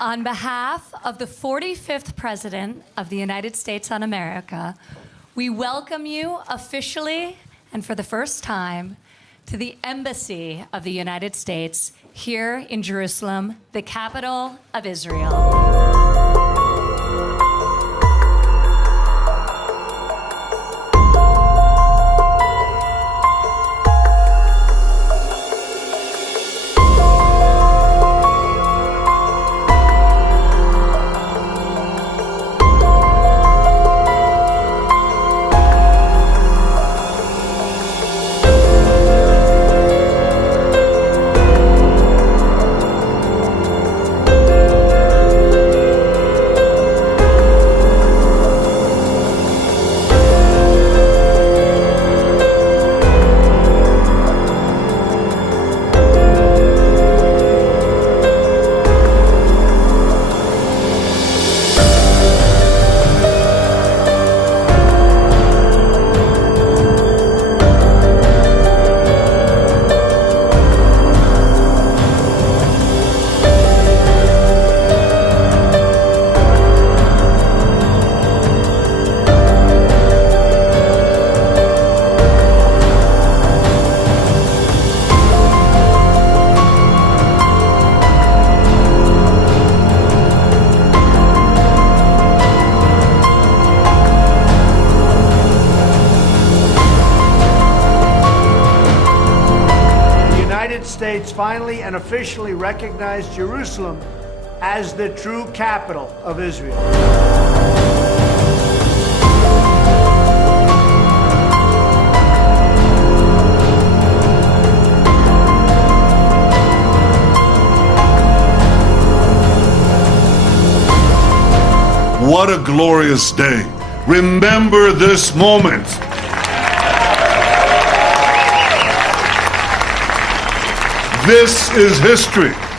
On behalf of the 45th President of the United States of America, we welcome you officially and for the first time to the Embassy of the United States here in Jerusalem, the capital of Israel. States finally and officially recognized Jerusalem as the true capital of Israel. What a glorious day. Remember this moment. This is history.